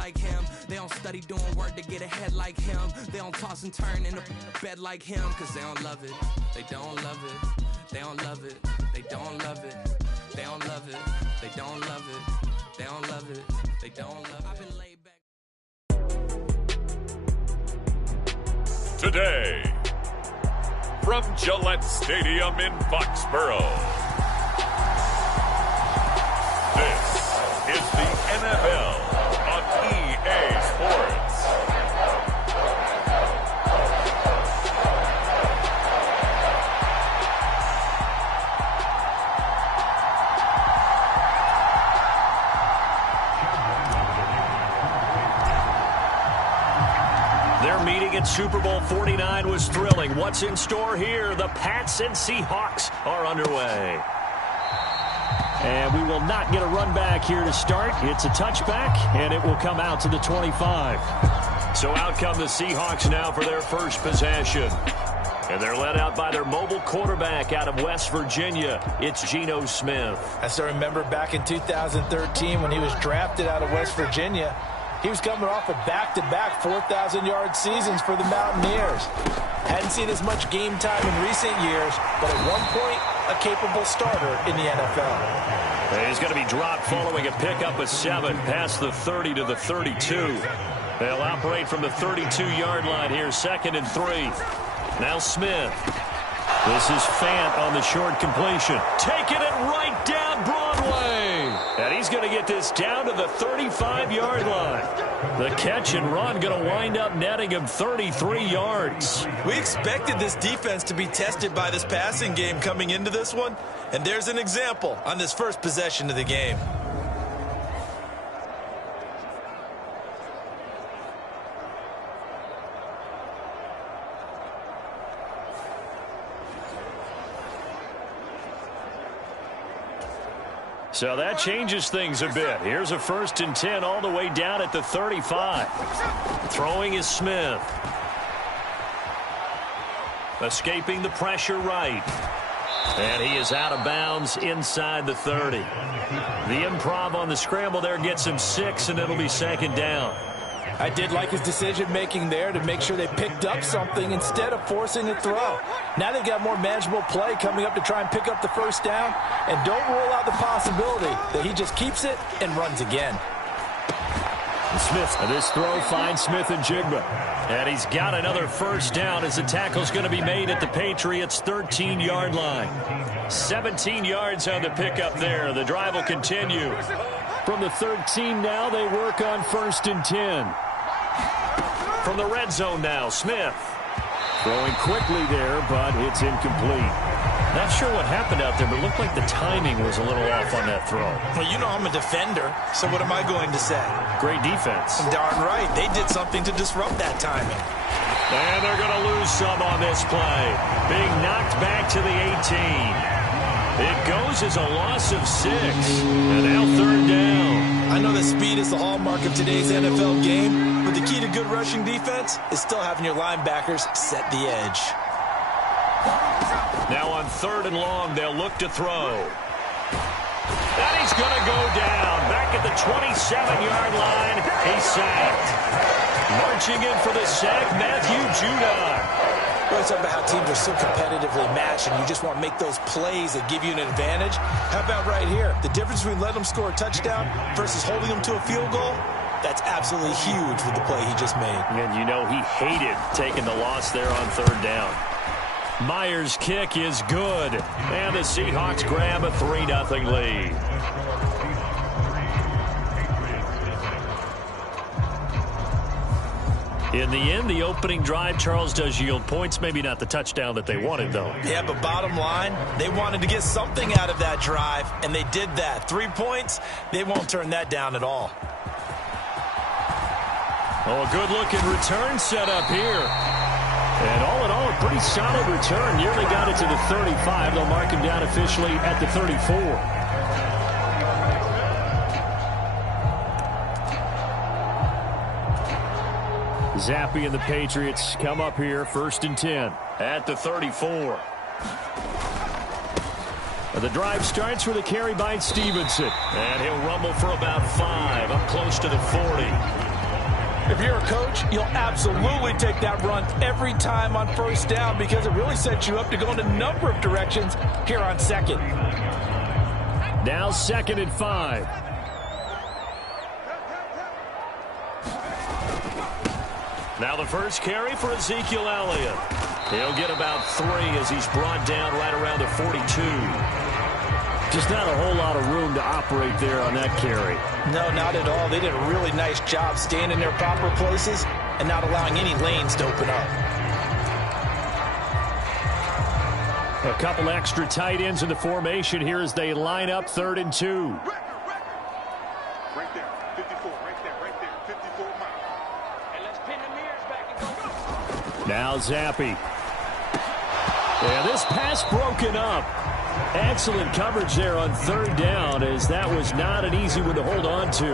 like him. They don't study doing work to get ahead like him. They don't toss and turn in the bed like him. Cause they don't love it, they don't love it. They don't love it, they don't love it. They don't love it, they don't love it. They don't love it, they don't love it. I've been laid back. Today, from Gillette Stadium in Foxborough, this is the NFL on EA Sports. Their meeting at Super Bowl 49 was thrilling. What's in store here? The Pats and Seahawks are underway. And we will not get a run back here to start. It's a touchback, and it will come out to the 25. So out come the Seahawks now for their first possession. And they're led out by their mobile quarterback out of West Virginia. It's Geno Smith. I still remember back in 2013 when he was drafted out of West Virginia. He was coming off of back-to-back 4,000-yard seasons for the Mountaineers. Hadn't seen as much game time in recent years, but at one point, a capable starter in the NFL. And he's going to be dropped following a pickup of 7 past the 30 to the 32. They'll operate from the 32-yard line here, 2nd and 3. Now Smith. This is Fant on the short completion. Taking it right down Broadway. And he's going to get this down to the 35-yard line. The catch and run going to wind up netting him 33 yards. We expected this defense to be tested by this passing game coming into this one. And there's an example on this first possession of the game. So that changes things a bit. Here's a 1st and 10 all the way down at the 35. Throwing is Smith. Escaping the pressure right. And he is out of bounds inside the 30. The improv on the scramble there gets him 6, and it'll be 2nd down. I did like his decision-making there to make sure they picked up something instead of forcing a throw. Now they got more manageable play coming up to try and pick up the 1st down, and don't rule out the possibility that he just keeps it and runs again. Smith, this throw finds Smith and Jigba. And he's got another 1st down as the tackle's going to be made at the Patriots' 13-yard line. 17 yards on the pickup there. The drive will continue. From the 13 now, they work on 1st and 10. From the red zone now, Smith. Throwing quickly there, but it's incomplete. Not sure what happened out there, but it looked like the timing was a little off on that throw. Well, you know I'm a defender, so what am I going to say? Great defense. Darn right. They did something to disrupt that timing. And they're going to lose some on this play. Being knocked back to the 18. It goes as a loss of 6. And now 3rd down. I know that speed is the hallmark of today's NFL game, but the key to good rushing defense is still having your linebackers set the edge. Now on 3rd and long, they'll look to throw. And he's going to go down. Back at the 27-yard line, he's sacked. Marching in for the sack, Matthew Judon. We're talking about how teams are so competitively matched, and you just want to make those plays that give you an advantage. How about right here? The difference between letting them score a touchdown versus holding them to a field goal, that's absolutely huge with the play he just made. And you know he hated taking the loss there on 3rd down. Myers' kick is good. And the Seahawks grab a 3-0 lead. In the end, the opening drive, Charles, does yield points. Maybe not the touchdown that they wanted, though. Yeah, but bottom line, they wanted to get something out of that drive, and they did that. 3 points, they won't turn that down at all. Oh, a good-looking return set up here. And all in all, a pretty solid return. Nearly got it to the 35. They'll mark him down officially at the 34. Zappi and the Patriots come up here, 1st and 10 at the 34. The drive starts with a carry by Stevenson. And he'll rumble for about 5 up close to the 40. If you're a coach, you'll absolutely take that run every time on first down because it really sets you up to go in a number of directions here on second. Now 2nd and 5. Now the first carry for Ezekiel Elliott. He'll get about 3 as he's brought down right around the 42. Just not a whole lot of room to operate there on that carry. No, not at all. They did a really nice job staying in their proper places and not allowing any lanes to open up. A couple extra tight ends in the formation here as they line up 3rd and 2. Right there, 54, right there, 54 miles. And let's pin the mirrors back and go. Now Zappi. Yeah, this pass broken up. Excellent coverage there on 3rd down as that was not an easy one to hold on to.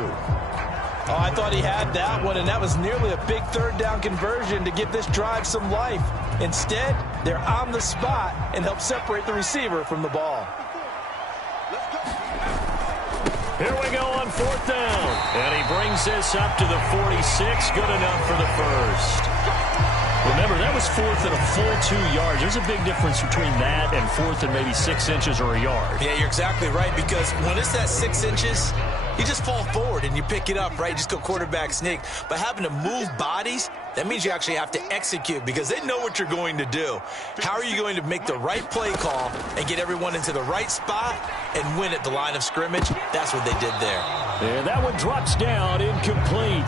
Oh, I thought he had that one, and that was nearly a big 3rd down conversion to give this drive some life. Instead, they're on the spot and help separate the receiver from the ball. Here we go on 4th down. And he brings this up to the 46. Good enough for the first. Remember, that was 4th and a full 2 yards. There's a big difference between that and 4th and maybe 6 inches or a yard. Yeah, you're exactly right, because when it's that 6 inches, you just fall forward and you pick it up, right? You just go quarterback sneak. But having to move bodies, that means you actually have to execute because they know what you're going to do. How are you going to make the right play call and get everyone into the right spot and win at the line of scrimmage? That's what they did there. And that one drops down, incomplete.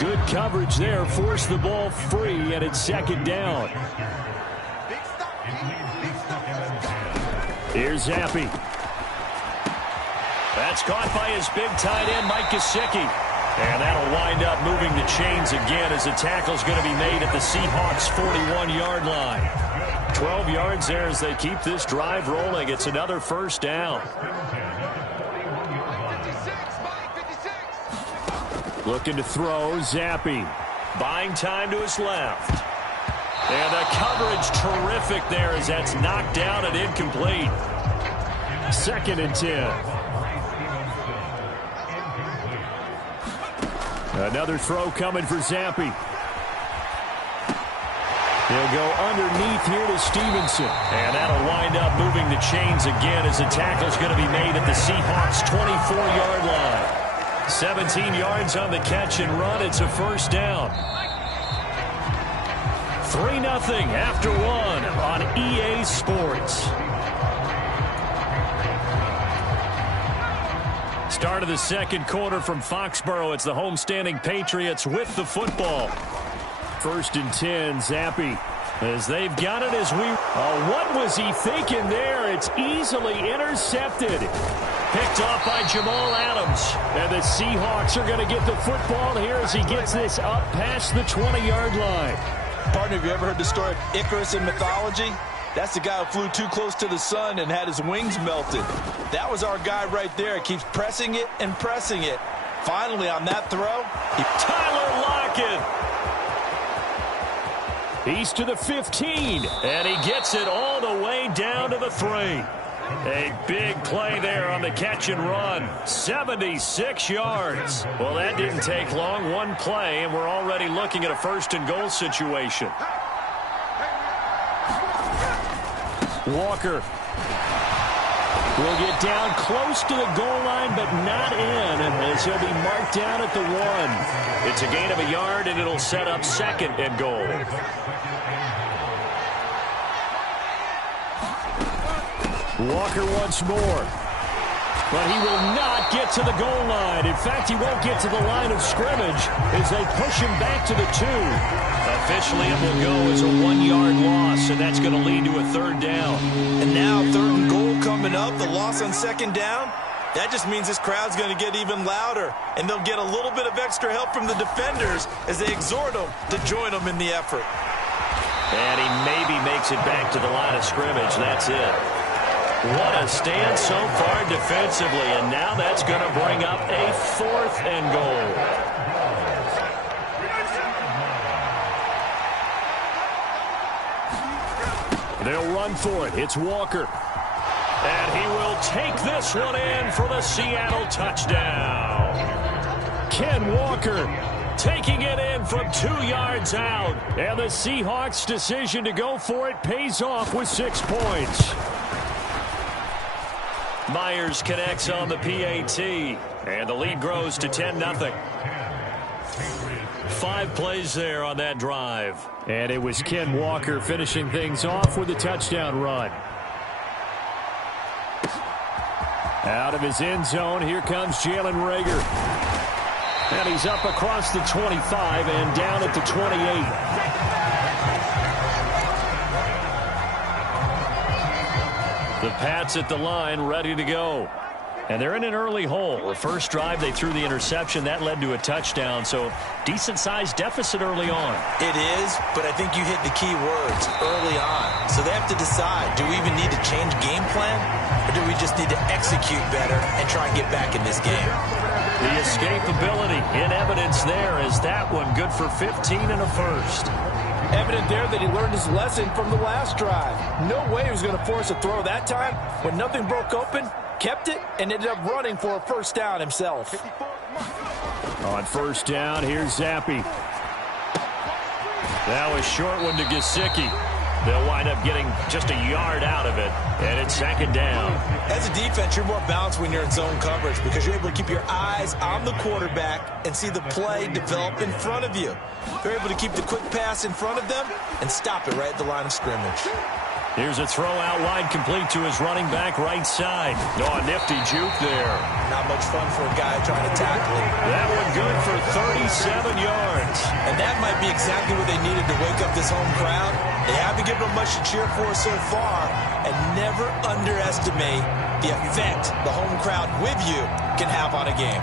Good coverage there, forced the ball free, and it's 2nd down. Here's Zappi. That's caught by his big tight end, Mike Gesicki. And that'll wind up moving the chains again as the tackle's going to be made at the Seahawks' 41-yard line. 12 yards there as they keep this drive rolling. It's another 1st down. Looking to throw, Zappi. Buying time to his left. And the coverage terrific there as that's knocked down and incomplete. 2nd and 10. Another throw coming for Zappi. He'll go underneath here to Stevenson. And that'll wind up moving the chains again as the tackle's going to be made at the Seahawks' 24-yard line. 17 yards on the catch and run. It's a 1st down. 3-0 after 1 on EA Sports. Start of the 2nd quarter from Foxborough. It's the homestanding Patriots with the football. 1st and 10, Zappi. As they've got it as we... Oh, what was he thinking there? It's easily intercepted. Picked off by Jamal Adams. And the Seahawks are going to get the football here as he gets this up past the 20-yard line. Partner, have you ever heard the story of Icarus in mythology? That's the guy who flew too close to the sun and had his wings melted. That was our guy right there. Keeps pressing it and pressing it. Finally, on that throw, Tyler Lockett. He's to the 15, and he gets it all the way down to the 3. A big play there on the catch and run. 76 yards. Well, that didn't take long. One play, and we're already looking at a 1st and goal situation. Walker will get down close to the goal line, but not in, as he'll be marked down at the 1. It's a gain of a yard, and it'll set up 2nd and goal. Walker once more. But he will not get to the goal line. In fact, he won't get to the line of scrimmage as they push him back to the 2. Officially, it will go as a 1-yard loss, and that's going to lead to a 3rd down. And now 3rd and goal coming up, the loss on 2nd down. That just means this crowd's going to get even louder, and they'll get a little bit of extra help from the defenders as they exhort them to join them in the effort. And he maybe makes it back to the line of scrimmage. That's it. What a stand so far defensively, and now that's going to bring up a 4th and goal. They'll run for it. It's Walker. And he will take this one in for the Seattle touchdown. Ken Walker taking it in from 2 yards out. And the Seahawks' decision to go for it pays off with 6 points. Myers connects on the PAT, and the lead grows to 10-0. 5 plays there on that drive. And it was Ken Walker finishing things off with a touchdown run. Out of his end zone, here comes Jalen Reagor. And he's up across the 25 and down at the 28. The Pats at the line, ready to go. And they're in an early hole. The first drive, they threw the interception. That led to a touchdown, so decent-sized deficit early on. It is, but I think you hit the key words, early on. So they have to decide, do we even need to change game plan, or do we just need to execute better and try and get back in this game? The escapability in evidence there is that one good for 15 and a first. Evident there that he learned his lesson from the last drive. No way he was going to force a throw that time. When nothing broke open, kept it, and ended up running for a first down himself. On first down, here's Zappi. That was short one to Gesicki. They'll wind up getting just a yard out of it, and it's second down. As a defense, you're more balanced when you're in zone coverage because you're able to keep your eyes on the quarterback and see the play develop in front of you. They're able to keep the quick pass in front of them and stop it right at the line of scrimmage. Here's a throw out wide, complete to his running back right side. Oh, a nifty juke there. Not much fun for a guy trying to tackle him. That one good for 37 yards. And that might be exactly what they needed to wake up this home crowd. They haven't given them much to cheer for so far, and never underestimate the effect the home crowd with you can have on a game.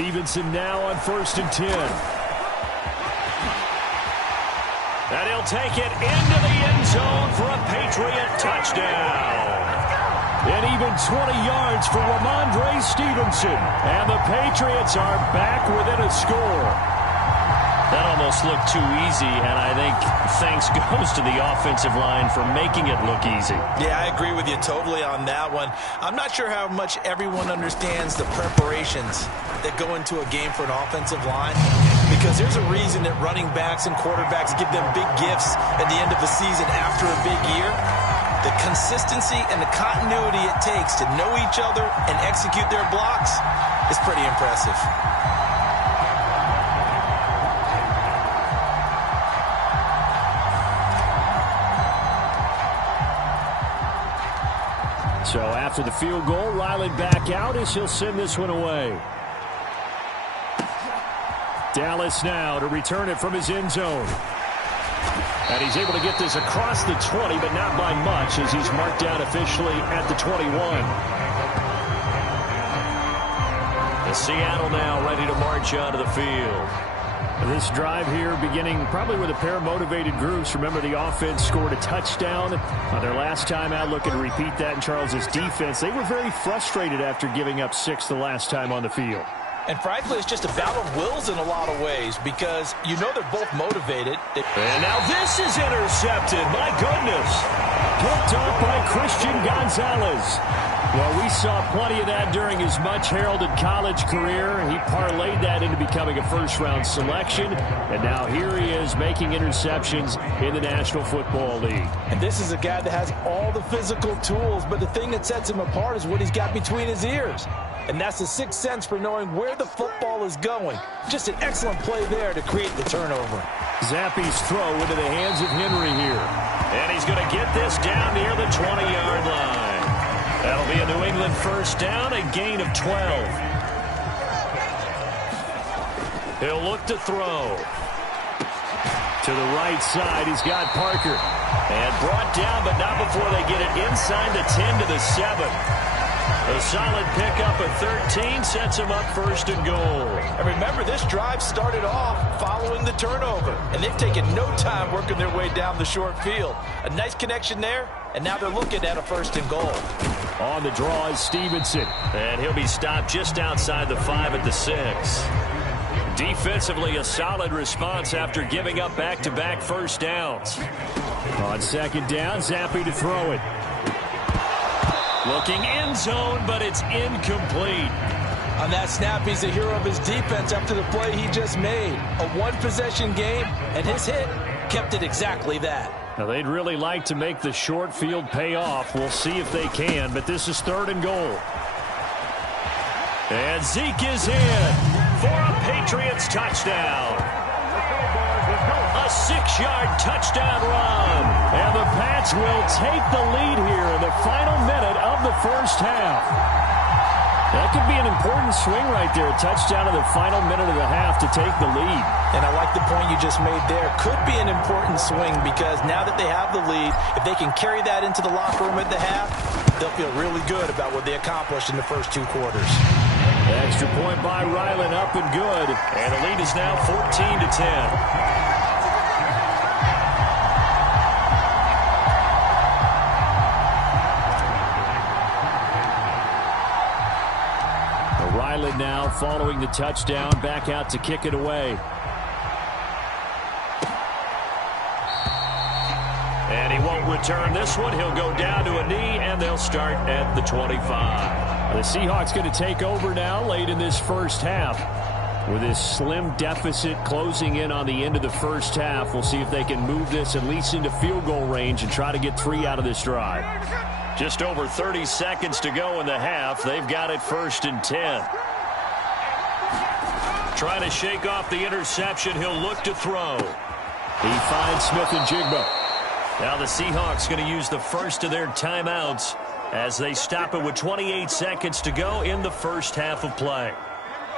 Stevenson now on 1st and 10. And he'll take it into the end zone for a Patriot touchdown. And even 20 yards for Ramondre Stevenson. And the Patriots are back within a score. That almost looked too easy, and I think thanks goes to the offensive line for making it look easy. Yeah, I agree with you totally on that one. I'm not sure how much everyone understands the preparations that go into a game for an offensive line, because there's a reason that running backs and quarterbacks give them big gifts at the end of the season after a big year. The consistency and the continuity it takes to know each other and execute their blocks is pretty impressive. So after the field goal, Riley back out as he'll send this one away. Dallas now to return it from his end zone. And he's able to get this across the 20, but not by much as he's marked down officially at the 21. The Seattle now ready to march onto the field. This drive here beginning probably with a pair of motivated groups. Remember, the offense scored a touchdown on their last time out. Looking to repeat that in Charles's defense. They were very frustrated after giving up 6 the last time on the field. And frankly, it's just a battle of wills in a lot of ways because you know they're both motivated. And now this is intercepted. My goodness. Picked up by Christian Gonzalez. Well, we saw plenty of that during his much-heralded college career. He parlayed that into becoming a first-round selection. And now here he is making interceptions in the National Football League. And this is a guy that has all the physical tools, but the thing that sets him apart is what he's got between his ears. And that's the sixth sense for knowing where the football is going. Just an excellent play there to create the turnover. Zappi's throw into the hands of Henry here. And he's going to get this down near the 20-yard line. That'll be a New England first down, a gain of 12. He'll look to throw. To the right side, he's got Parker. And brought down, but not before they get it inside the 10 to the 7. A solid pickup of 13 sets him up first and goal. And remember, this drive started off following the turnover, and they've taken no time working their way down the short field. A nice connection there, and now they're looking at a first and goal. On the draw is Stevenson, and he'll be stopped just outside the 5 at the 6. Defensively, a solid response after giving up back-to-back first downs. On second down, Zappi to throw it. Looking end zone, but it's incomplete. On that snap, he's the hero of his defense after the play he just made. A one-possession game, and his hit kept it exactly that. Now, they'd really like to make the short field pay off. We'll see if they can, but this is third and goal. And Zeke is in for a Patriots touchdown. A 6-yard touchdown run. And the Pats will take the lead here in the final minute of the first half. That could be an important swing right there. A touchdown in the final minute of the half to take the lead. And I like the point you just made there. Could be an important swing because now that they have the lead, if they can carry that into the locker room at the half, they'll feel really good about what they accomplished in the first 2 quarters. Extra point by Ryland, up and good. And the lead is now 14-10. Ryland now following the touchdown, back out to kick it away. And he won't return this one. He'll go down to a knee, and they'll start at the 25. The Seahawks going to take over now late in this first half. With this slim deficit closing in on the end of the first half, we'll see if they can move this at least into field goal range and try to get 3 out of this drive. Just over 30 seconds to go in the half. They've got it 1st and 10. Trying to shake off the interception. He'll look to throw. He finds Smith-Njigba. Now the Seahawks going to use the first of their timeouts as they stop it with 28 seconds to go in the first half of play.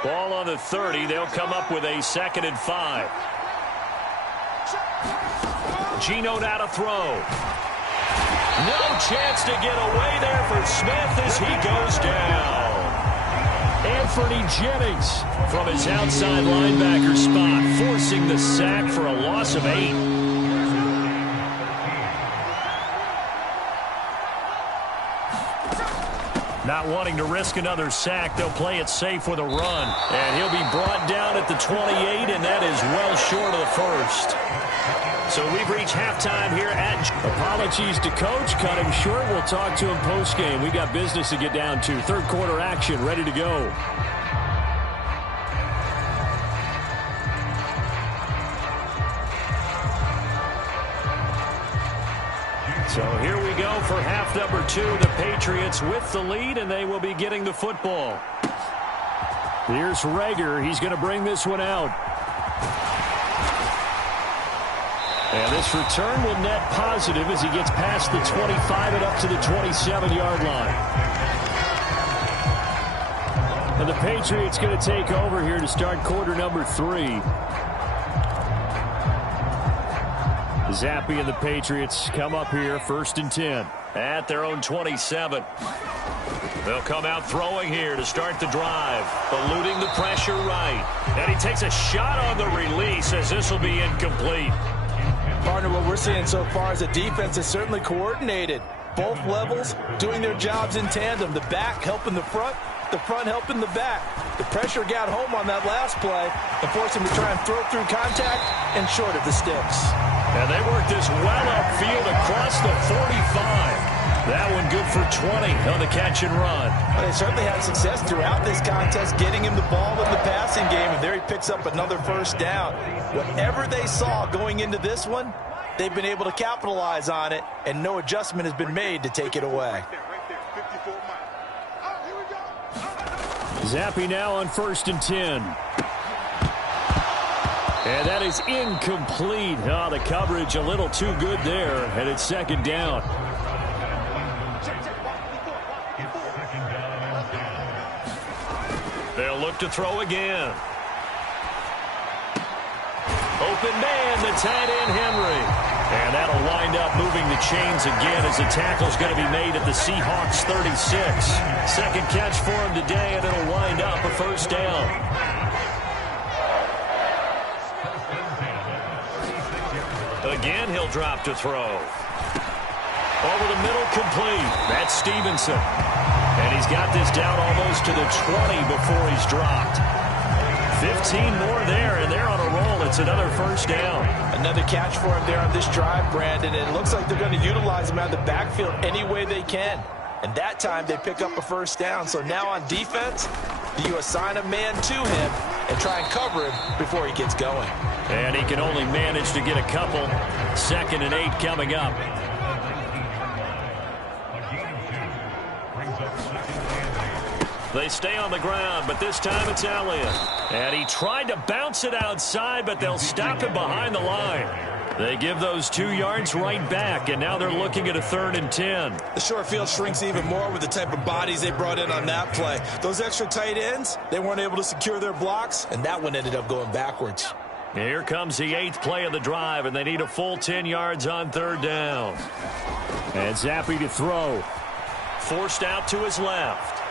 Ball on the 30. They'll come up with a 2nd and 5. Geno now to throw. No chance to get away there for Smith as he goes down. Anthony Jennings from his outside linebacker spot, forcing the sack for a loss of 8. Not wanting to risk another sack, they'll play it safe with a run. And he'll be brought down at the 28, and that is well short of the first. So we've reached halftime here at... Apologies to Coach. Cut him short. We'll talk to him post-game. We got business to get down to. Third quarter action ready to go. So here we go for half number 2. The Patriots with the lead, and they will be getting the football. Here's Rager. He's going to bring this one out. And this return will net positive as he gets past the 25 and up to the 27-yard line. And the Patriots going to take over here to start quarter number 3. Zappi and the Patriots come up here 1st and 10 at their own 27. They'll come out throwing here to start the drive, eluding the pressure right. And he takes a shot on the release as this will be incomplete. Partner, what we're seeing so far is a defense that's certainly coordinated. Both levels doing their jobs in tandem. The back helping the front helping the back. The pressure got home on that last play and forced him to try and throw through contact and short of the sticks. And they work this well upfield across the 45. That one good for 20 on the catch and run. Well, they certainly had success throughout this contest getting him the ball in the passing game, and there he picks up another first down. Whatever they saw going into this one, they've been able to capitalize on it, and no adjustment has been made to take it away. Zappi now on 1st and 10. And that is incomplete. Oh, the coverage a little too good there, and it's 2nd down. They'll look to throw again. Open man, the tight end Henry. And that'll wind up moving the chains again as the tackle's going to be made at the Seahawks 36. Second catch for him today, and it'll wind up a first down. Again, he'll drop to throw. Over the middle, complete. That's Stevenson. And he's got this down almost to the 20 before he's dropped. 15 more there, and they're on a roll. It's another first down. Another catch for him there on this drive, Brandon. And it looks like they're going to utilize him out of the backfield any way they can. And that time, they pick up a first down. So now on defense, you assign a man to him and try and cover him before he gets going. And he can only manage to get a couple. 2nd and 8 coming up. They stay on the ground, but this time it's Elliott. And he tried to bounce it outside, but they'll stop him behind the line. They give those 2 yards right back, and now they're looking at a 3rd and 10. The short field shrinks even more with the type of bodies they brought in on that play. Those extra tight ends, they weren't able to secure their blocks, and that one ended up going backwards. Here comes the 8th play of the drive, and they need a full 10 yards on 3rd down. And Zappi to throw. Forced out to his left.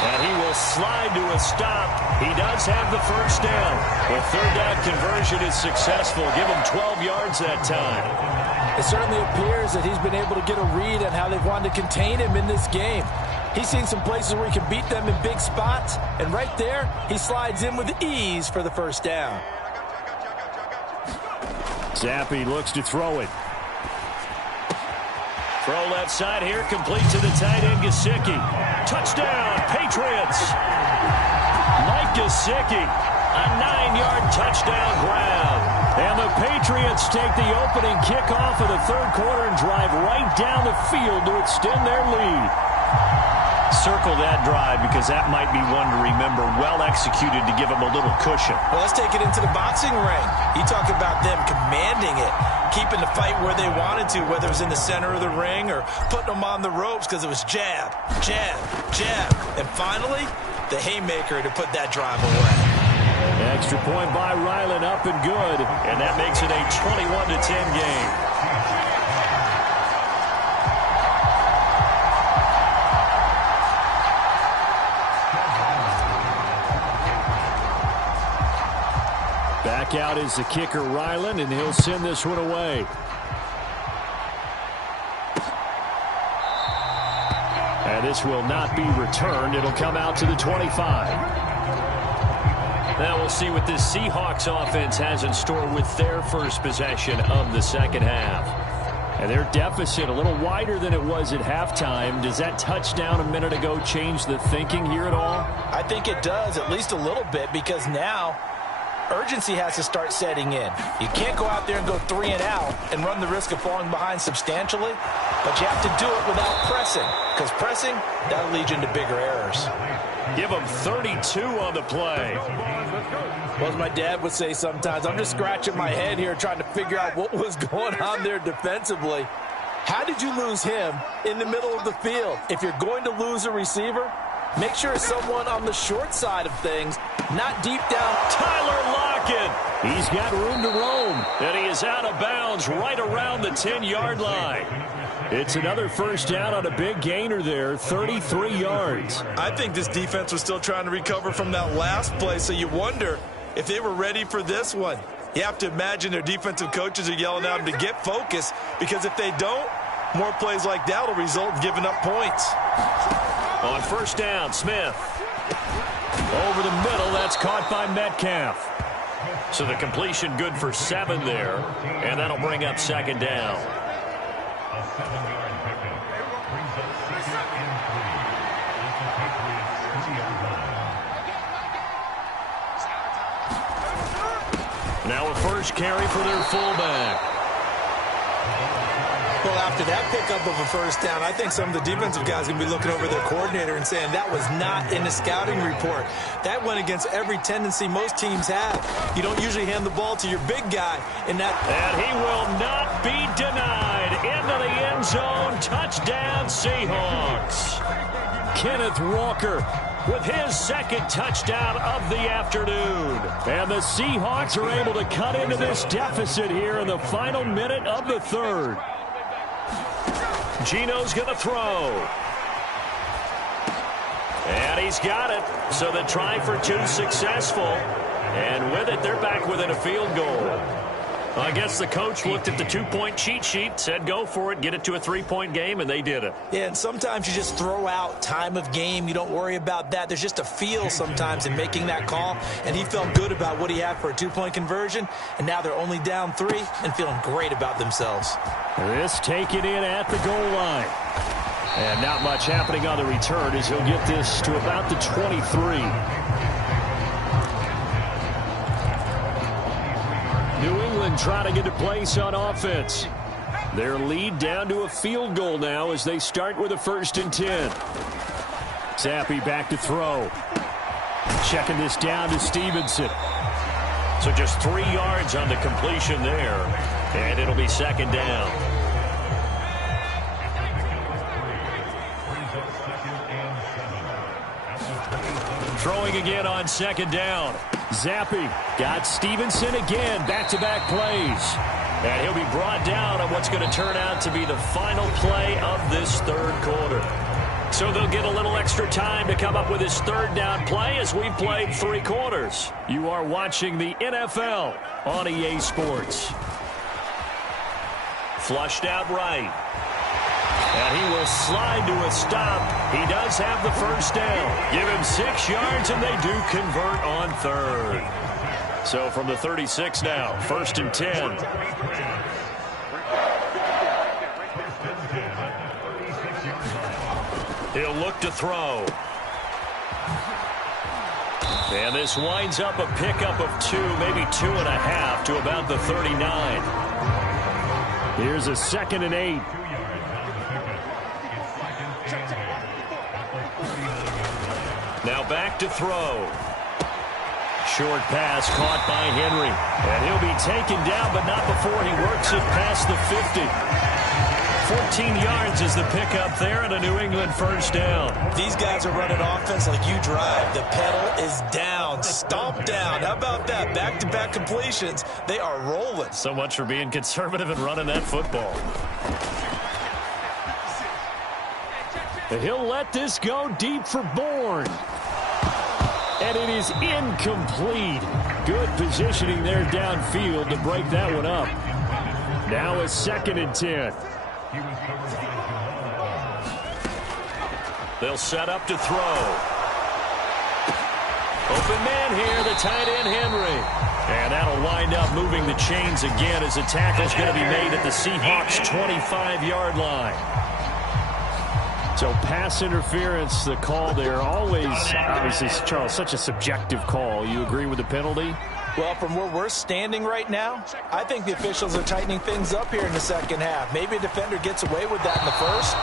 And he will slide to a stop. He does have the first down. The 3rd down conversion is successful. Give him 12 yards that time. It certainly appears that he's been able to get a read on how they've wanted to contain him in this game. He's seen some places where he can beat them in big spots. And right there, he slides in with ease for the first down. Zappi looks to throw it. Throw left side here, complete to the tight end, Gesicki. Touchdown, Patriots. Mike Gesicki, a 9-yard touchdown grab. And the Patriots take the opening kickoff of the 3rd quarter and drive right down the field to extend their lead. Circle that drive because that might be one to remember. Well executed to give them a little cushion. Well, let's take it into the boxing ring. You talk about them commanding it, keeping the fight where they wanted to, whether it was in the center of the ring or putting them on the ropes because it was jab, jab, jab. And finally, the haymaker to put that drive away. Extra point by Ryland, up and good. And that makes it a 21-10 game. Back out is the kicker, Ryland, and he'll send this one away. And this will not be returned. It'll come out to the 25. Now we'll see what this Seahawks offense has in store with their first possession of the 2nd half. And their deficit a little wider than it was at halftime. Does that touchdown a minute ago change the thinking here at all? I think it does, at least a little bit, because now urgency has to start setting in. You can't go out there and go 3 and out and run the risk of falling behind substantially, but you have to do it without pressing, because pressing, that'll lead you into bigger errors. Give them 32 on the play. Well, as my dad would say sometimes, I'm just scratching my head here trying to figure out what was going on there defensively. How did you lose him in the middle of the field? If you're going to lose a receiver, make sure it's someone on the short side of things, not deep down. Tyler Lockett. He's got room to roam, and he is out of bounds right around the 10-yard line. It's another first down on a big gainer there, 33 yards. I think this defense was still trying to recover from that last play, so you wonder if they were ready for this one. You have to imagine their defensive coaches are yelling at them to get focused, because if they don't, more plays like that will result in giving up points. On first down, Smith. Over the middle, that's caught by Metcalf. So the completion good for 7 there, and that'll bring up 2nd down. Now a first carry for their fullback. Well, after that pickup of a first down, I think some of the defensive guys are going to be looking over their coordinator and saying that was not in the scouting report. That went against every tendency most teams have. You don't usually hand the ball to your big guy in that. And he will not be denied. Into the end zone. Touchdown, Seahawks. Kenneth Walker with his second touchdown of the afternoon. And the Seahawks are able to cut into this deficit here in the final minute of the third. Gino's going to throw. And he's got it. So the try for two successful. And with it, they're back within a field goal. I guess the coach looked at the two-point cheat sheet, said go for it, get it to a three-point game, and they did it. Yeah, and sometimes you just throw out time of game. You don't worry about that. There's just a feel sometimes in making that call, and he felt good about what he had for a two-point conversion, and now they're only down 3 and feeling great about themselves. This taken in at the goal line. And not much happening on the return as he'll get this to about the 23. New England trying to get a place on offense. Their lead down to a field goal now as they start with a 1st and 10. Zappi back to throw. Checking this down to Stevenson. So just 3 yards on the completion there. And it'll be 2nd down. Throwing again on 2nd down. Zappi got Stevenson again. Back-to-back plays. And he'll be brought down on what's going to turn out to be the final play of this third quarter. So they'll get a little extra time to come up with his 3rd down play as we've played 3 quarters. You are watching the NFL on EA Sports. Flushed out right. And he will slide to a stop. He does have the 1st down. Give him 6 yards, and they do convert on 3rd. So from the 36 now, 1st and 10. He'll look to throw. And this winds up a pickup of 2, maybe 2.5 to about the 39. Here's a 2nd and 8. Now back to throw. Short pass caught by Henry. And he'll be taken down, but not before he works it past the 50. 14 yards is the pickup there and a New England 1st down. These guys are running offense like you drive. The pedal is down, stomp down. How about that? Back-to-back completions. They are rolling. So much for being conservative and running that football. And he'll let this go deep for Bourne. And it is incomplete. Good positioning there downfield to break that one up. Now a 2nd and 10. They'll set up to throw. Open man here, the tight end Henry. And that'll wind up moving the chains again as the tackle's going to be made at the Seahawks' 25-yard line. So pass interference, the call there, always, obviously, Charles, such a subjective call. You agree with the penalty? Well, from where we're standing right now, I think the officials are tightening things up here in the 2nd half. Maybe a defender gets away with that in the 1st,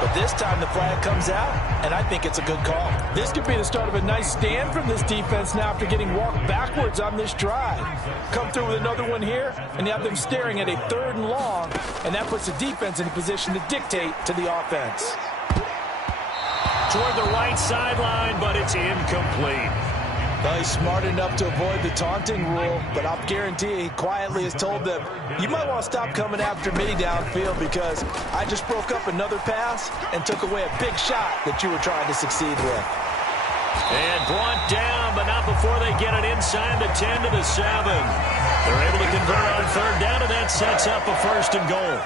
but this time the flag comes out, and I think it's a good call. This could be the start of a nice stand from this defense now after getting walked backwards on this drive. Come through with another one here, and you have them staring at a 3rd and long, and that puts the defense in a position to dictate to the offense. Toward the right sideline, but it's incomplete. Well, he's smart enough to avoid the taunting rule, but I'll guarantee he quietly has told them, you might want to stop coming after me downfield because I just broke up another pass and took away a big shot that you were trying to succeed with. And brought down, but not before they get it inside the 10 to the 7. They're able to convert on 3rd down, and that sets up a 1st and goal.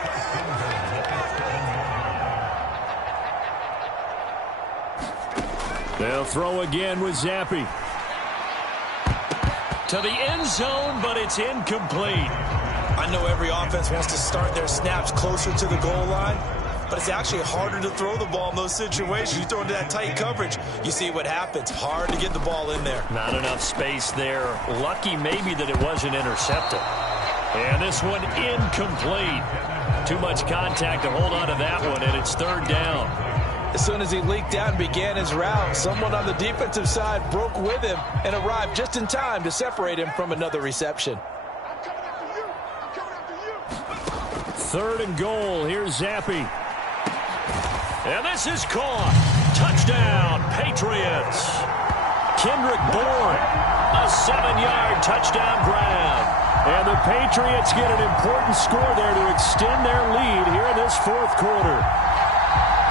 They'll throw again with Zappi. To the end zone, but it's incomplete. I know every offense wants to start their snaps closer to the goal line, but it's actually harder to throw the ball in those situations. You throw into that tight coverage, you see what happens. Hard to get the ball in there. Not enough space there. Lucky maybe that it wasn't intercepted. And this one incomplete. Too much contact to hold on to that one, and it's 3rd down. As soon as he leaked out and began his route, someone on the defensive side broke with him and arrived just in time to separate him from another reception. 3rd and goal. Here's Zappi. And this is caught. Touchdown, Patriots. Kendrick Bourne, a 7-yard touchdown grab. And the Patriots get an important score there to extend their lead here in this fourth quarter.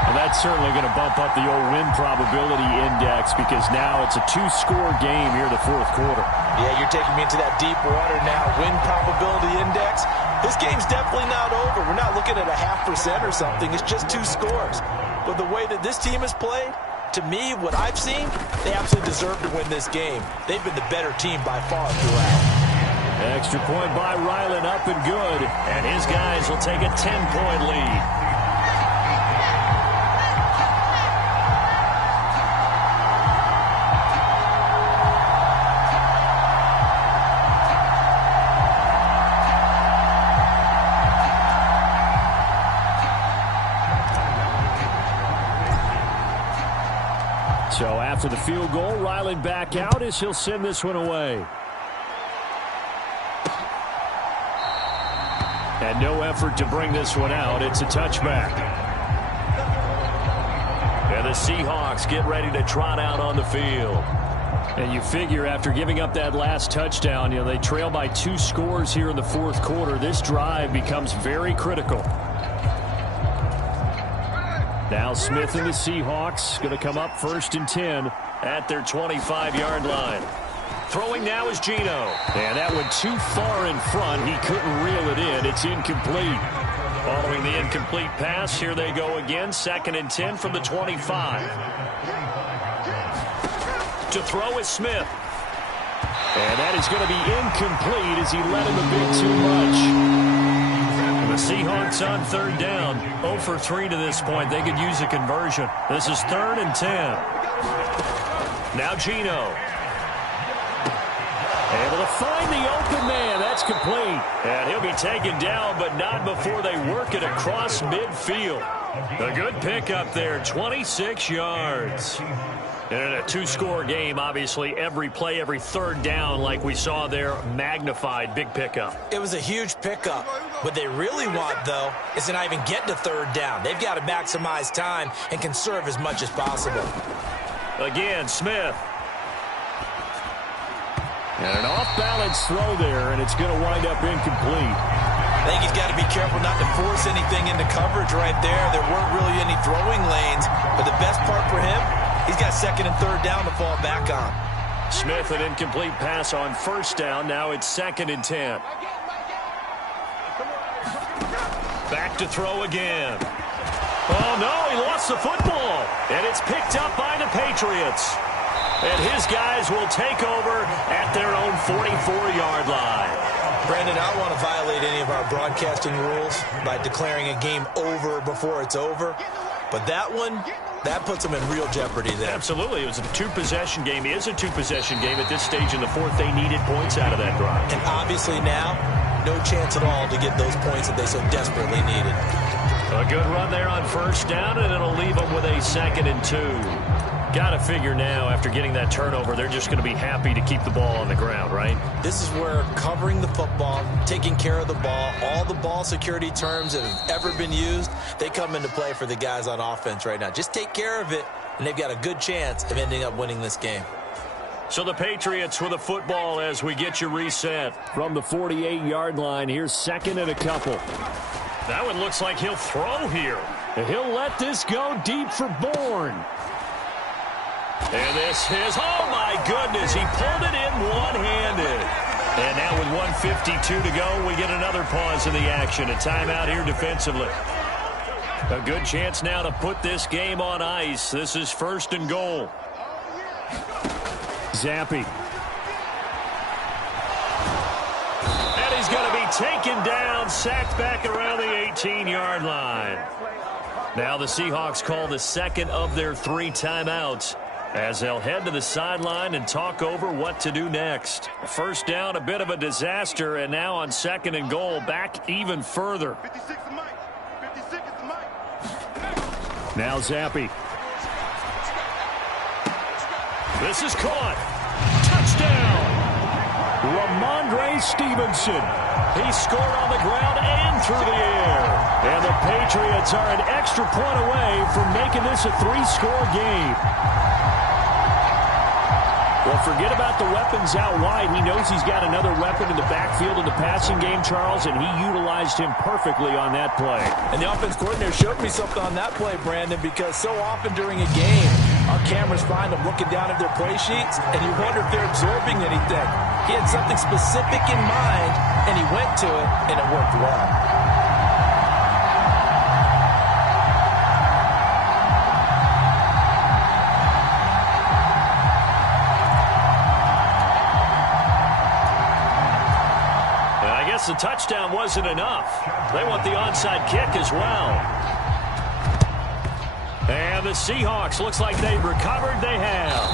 And that's certainly going to bump up the old win probability index because now it's a 2-score game here in the fourth quarter. Yeah, you're taking me into that deep water now. Win probability index. This game's definitely not over. We're not looking at a 0.5% or something. It's just 2 scores. But the way that this team has played, to me, what I've seen, they absolutely deserve to win this game. They've been the better team by far throughout. Extra point by Ryland, up and good. And his guys will take a 10-point lead. So after the field goal, Ryland back out as he'll send this one away. And no effort to bring this one out. It's a touchback. And the Seahawks get ready to trot out on the field. And you figure after giving up that last touchdown, they trail by 2 scores here in the fourth quarter. This drive becomes very critical. Now Smith and the Seahawks going to come up 1st and 10 at their 25-yard line. Throwing now is Geno. And that went too far in front. He couldn't reel it in. It's incomplete. Following the incomplete pass, here they go again. 2nd and 10 from the 25. To throw is Smith. And that is going to be incomplete as he let him a bit too much. The Seahawks on 3rd down. 0 for 3 to this point. They could use a conversion. This is 3rd and 10. Now Geno. Able to find the open man. That's complete. And he'll be taken down, but not before they work it across midfield. A good pickup there. 26 yards. And in a 2-score game, obviously, every play, every 3rd down, like we saw there, magnified. Big pickup. It was a huge pickup. What they really want, though, is to not even get to 3rd down. They've got to maximize time and conserve as much as possible. Again, Smith. And an off-balance throw there, and it's going to wind up incomplete. I think he's got to be careful not to force anything into coverage right there. There weren't really any throwing lanes, but the best part for him, he's got 2nd and 3rd down to fall back on. Smith, an incomplete pass on 1st down. Now it's 2nd and 10. Back to throw again. Oh, no, he lost the football. And it's picked up by the Patriots. And his guys will take over at their own 44-yard line. Brandon, I don't want to violate any of our broadcasting rules by declaring a game over before it's over. But that one, that puts them in real jeopardy there. Absolutely. It was a 2-possession game. It is a 2-possession game at this stage in the fourth. They needed points out of that drive. And obviously now, no chance at all to get those points that they so desperately needed. A good run there on 1st down, and it'll leave them with a 2nd and 2. Got to figure now, after getting that turnover, they're just going to be happy to keep the ball on the ground, right? This is where covering the football, taking care of the ball, all the ball security terms that have ever been used, they come into play for the guys on offense right now. Just take care of it, and they've got a good chance of ending up winning this game. So the Patriots with the football as we get you reset. From the 48-yard line, here's 2nd and a couple. That one looks like he'll throw here. And he'll let this go deep for Bourne. And this is, oh my goodness, he pulled it in one-handed. And now with 1:52 to go, we get another pause in the action. A timeout here defensively. A good chance now to put this game on ice. This is 1st and goal. Zappi. And he's going to be taken down, sacked back around the 18-yard line. Now the Seahawks call the 2nd of their 3 timeouts as they'll head to the sideline and talk over what to do next. 1st down, a bit of a disaster, and now on 2nd and goal, back even further. Now Zappi. This is caught. Touchdown! Ramondre Stevenson. He scored on the ground and through the air. And the Patriots are an extra point away from making this a 3-score game. Well, forget about the weapons out wide. He knows he's got another weapon in the backfield in the passing game, Charles, and he utilized him perfectly on that play. And the offense coordinator showed me something on that play, Brandon, because so often during a game, our cameras find them looking down at their play sheets, and you wonder if they're absorbing anything. He had something specific in mind, and he went to it, and it worked well. The touchdown wasn't enough. They want the onside kick as well. And the Seahawks, looks like they've recovered. They have.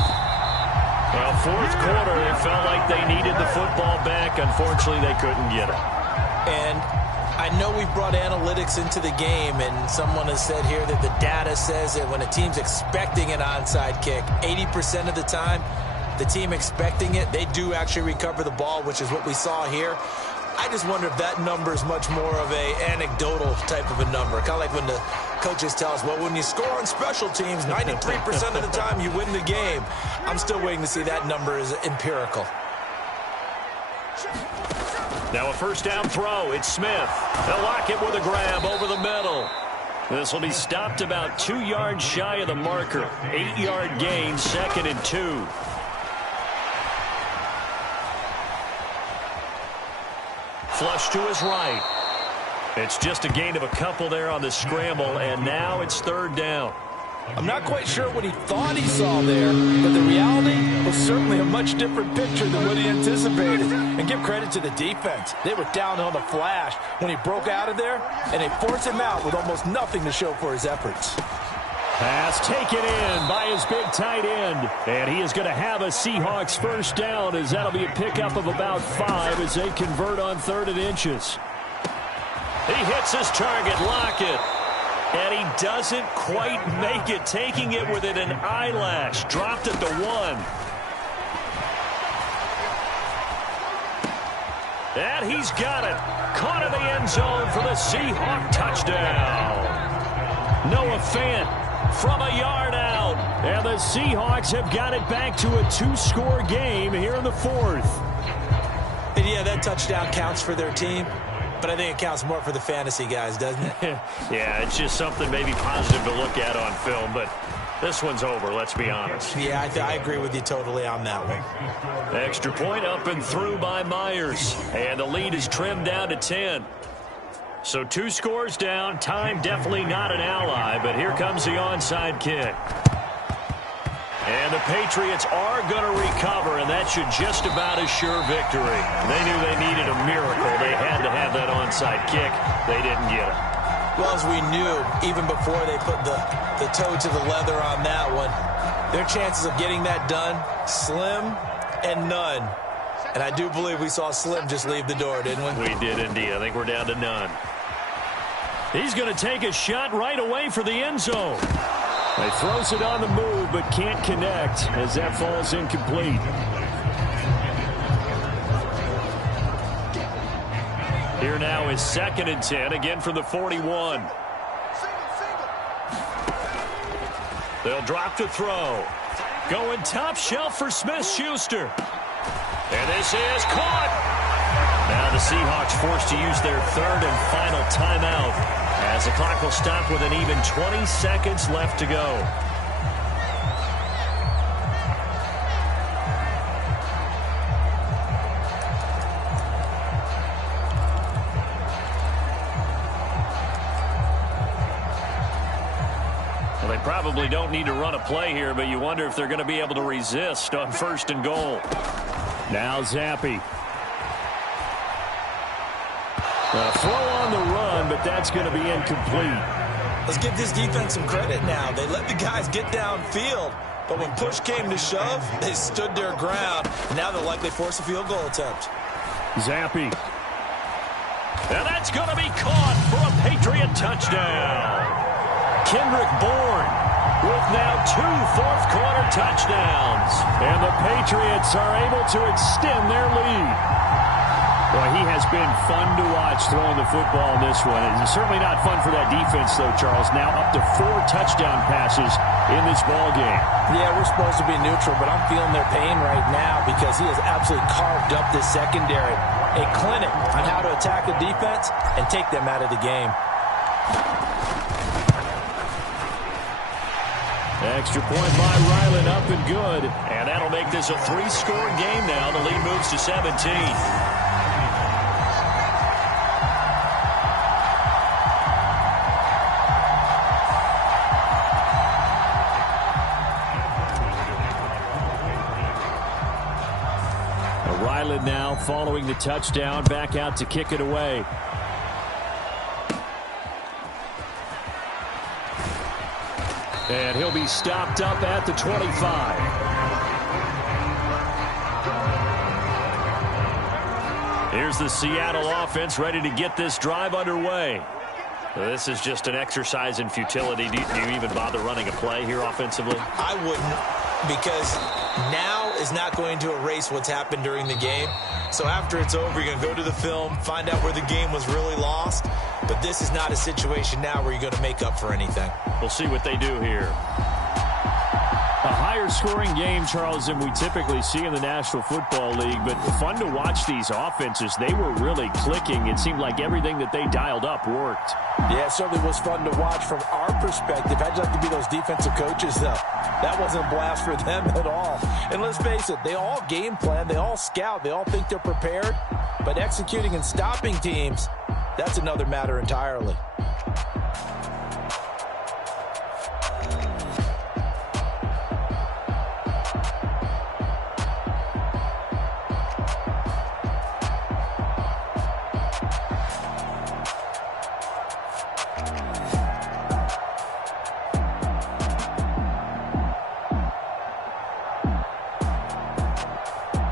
Well, fourth quarter, they felt like they needed the football back. Unfortunately, they couldn't get it. And I know we've brought analytics into the game, and someone has said here that the data says that when a team's expecting an onside kick, 80% of the time, the team expecting it, they do actually recover the ball, which is what we saw here. I just wonder if that number is much more of a anecdotal type of a number. Kind of like when the coaches tell us, well, when you score on special teams, 93% of the time you win the game. I'm still waiting to see that number is empirical. Now a first down throw. It's Smith. They'll lock it with a grab over the middle. This will be stopped about 2 yards shy of the marker. 8-yard gain, 2nd and 2. Flush to his right. It's just a gain of a couple there on the scramble, and now it's 3rd down. I'm not quite sure what he thought he saw there, but the reality was certainly a much different picture than what he anticipated. And give credit to the defense. They were down on the flash when he broke out of there, and they forced him out with almost nothing to show for his efforts. Pass taken in by his big tight end. And he is going to have a Seahawks first down, as that'll be a pickup of about 5 as they convert on 3rd and inches. He hits his target, Lockett. And he doesn't quite make it, taking it within an eyelash. Dropped at the 1. And he's got it. Caught in the end zone for the Seahawk touchdown. Noah Fant from a yard out. And the Seahawks have got it back to a 2-score game here in the 4th. And yeah, that touchdown counts for their team. But I think it counts more for the fantasy guys, doesn't it? Yeah, it's just something maybe positive to look at on film. But this one's over, let's be honest. Yeah, I agree with you totally on that one. Extra point up and through by Myers. And the lead is trimmed down to 10. So 2 scores down. Time definitely not an ally, but here comes the onside kick. And the Patriots are going to recover, and that should just about assure victory. They knew they needed a miracle. They had to have that onside kick. They didn't get it. Well, as we knew, even before they put the toe to the leather on that one, their chances of getting that done, slim and none. And I do believe we saw Slim just leave the door, didn't we? We did indeed. I think we're down to none. He's going to take a shot right away for the end zone. He throws it on the move, but can't connect as that falls incomplete. Here now is 2nd and 10, again from the 41. They'll drop to throw. Going top shelf for Smith-Schuster. And this is caught. Now the Seahawks forced to use their 3rd and final timeout, as the clock will stop with an even 20 seconds left to go. Well, they probably don't need to run a play here, but you wonder if they're going to be able to resist on 1st and goal. Now Zappi. A throw on the run, but that's going to be incomplete. Let's give this defense some credit now. They let the guys get downfield, but when push came to shove, they stood their ground. Now they'll likely force a field goal attempt. Zappi. And that's going to be caught for a Patriot touchdown. Kendrick Bourne with now 2 fourth-quarter touchdowns. And the Patriots are able to extend their lead. Boy, he has been fun to watch throwing the football in this one. It's certainly not fun for that defense, though, Charles. Now up to 4 touchdown passes in this ball game. Yeah, we're supposed to be neutral, but I'm feeling their pain right now because he has absolutely carved up this secondary. A clinic on how to attack a defense and take them out of the game. Extra point by Ryland, up and good. And that'll make this a 3-score game now. The lead moves to 17. Ryland now following the touchdown, back out to kick it away. And he'll be stopped up at the 25. Here's the Seattle offense ready to get this drive underway. This is just an exercise in futility. Do you even bother running a play here offensively? I wouldn't, because now is not going to erase what's happened during the game. So after it's over, you're going to go to the film, find out where the game was really lost. But this is not a situation now where you're going to make up for anything. We'll see what they do here. A higher scoring game, Charles, than we typically see in the National Football League, but fun to watch these offenses. They were really clicking. It seemed like everything that they dialed up worked. Yeah, it certainly was fun to watch from our perspective. I'd like to be those defensive coaches, though. That wasn't a blast for them at all. And let's face it, they all game plan, they all scout, they all think they're prepared, but executing and stopping teams, that's another matter entirely.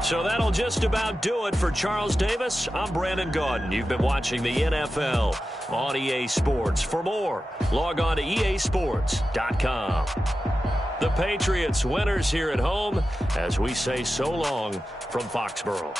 So that'll just about do it for Charles Davis. I'm Brandon Gaudin. You've been watching the NFL on EA Sports. For more, log on to easports.com. The Patriots winners here at home as we say so long from Foxborough.